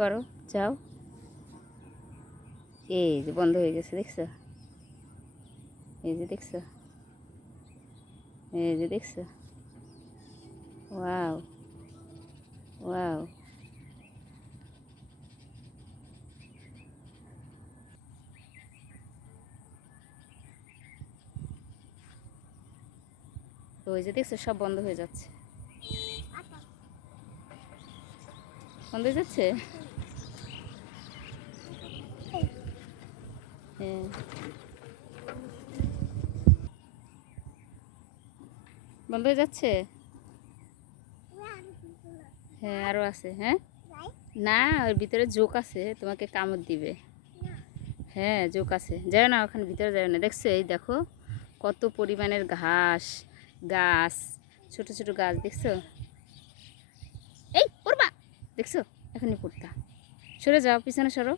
করো, যাও। এই যে বন্ধ হয়ে গেছে, দেখছো? এই যে দেখছো, এই যে দেখছো। Wow, wow. তো ওই যে দেখছো, সব বন্ধ হয়ে যাচ্ছে, বন্ধ হয়ে যাচ্ছে। হ্যাঁ, বন্ধ হয়ে যাচ্ছে। হ্যাঁ, আরও আছে। হ্যাঁ, না, ওর ভিতরে জোক আছে, তোমাকে কামড় দিবে। হ্যাঁ, জোক আছে, যাও না ওখানে ভিতরে, যাও না। দেখছো, এই দেখো কত পরিমাণের ঘাস, গাছ, ছোট ছোট গাছ, দেখছো? এই পড়বা, দেখছো? এখনই পড়তা। সরে যাও, পিছনে সরো।